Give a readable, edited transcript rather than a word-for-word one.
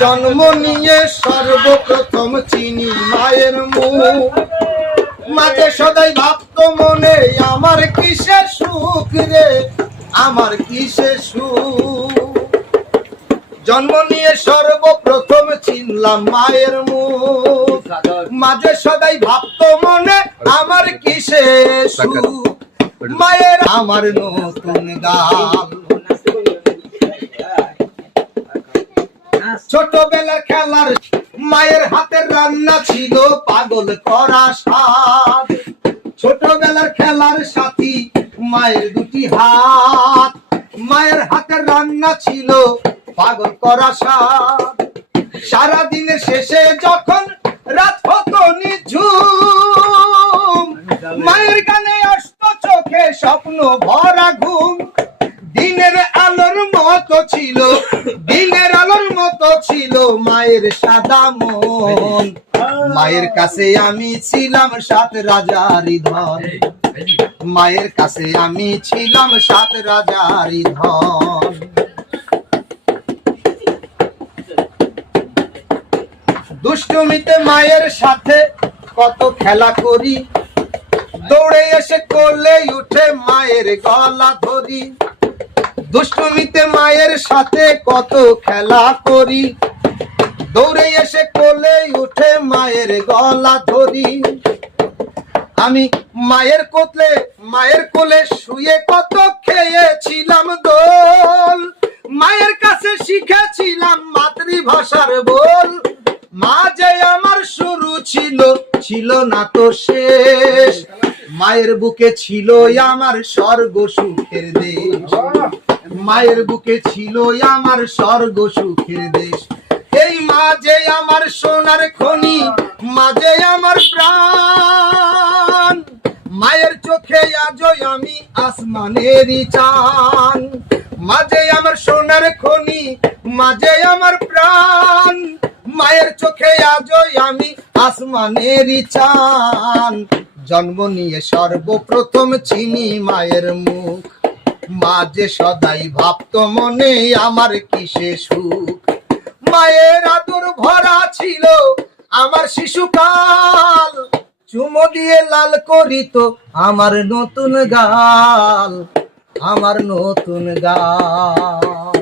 জন্ম নিয়ে সর্বপ্রথম চিনি মায়ের মুখ, মাঝে সদাই ভাবতো মনে আমার কিসের সুখ রে, আমার কিসের সুখ। জন্ম নিয়ে সর্বপ্রথম চিনলাম মায়ের মুখ, মাঝে সদাই ভাবতো মনে আমার কিসের সুখ। মায়ের আমার নতুন গাল, ছোটবেলা খেলার মায়ের হাতের রান্না ছিল পাগল করা স্বাদ। ছোটবেলার খেলার সাথী মায়ের দুটি হাত, মায়ের হাতের রান্না ছিল পাগল করা স্বাদ। সারাদিনের শেষে যখন রাত হতো নিঝুম, মায়ের গানে আসতো চোখে স্বপ্ন ভরা ঘুম। দিনের আলোর মতো ছিল, দিনের আলোর মতো ছিল মায়ের সাদা মন। মায়ের কাছে আমি ছিলাম সাত রাজারই ধন, মায়ের কাছে আমি ছিলাম সাত রাজারই ধন। দুষ্টুমিতে মায়ের সাথে কত খেলা করি, দৌড়ে এসে কোলে উঠে মায়ের গলা ধরি। দুষ্টুমিতে মায়ের সাথে কত খেলা করি, দৌড়ে এসে কোলে উঠে মায়ের গলা ধরি। আমি মায়ের কোলে শুয়ে কত খেয়েছিলাম দোল, মায়ের কাছে শিখেছিলাম মাতৃভাষার বল। মা যে আমার শুরু ছিল, ছিল না তো শেষ, মায়ের বুকে ছিল আমার স্বর্গ সুখের দেশ। মায়ের বুকে ছিল আমার স্বর্গ সুখের দেশ। এই মা যে আমার সোনার খনি, মা যে আমার প্রাণ। মায়ের চোখে আজও আমি আসমানেরই চান। মা যে আমার সোনার খনি, মা যে আমার প্রাণ। মায়ের চোখে আজও আমি আসমানেরই চান। জন্ম নিয়ে সর্বপ্রথম চিনি মায়ের মুখ, মা যে সদাই ভাবতো মনে আমার কিসে সুখ। মায়ের আদর ভরা ছিল আমার শিশুকাল, চুমো দিয়ে লাল করিত আমার নতুন গাল, আমার নতুন গাল।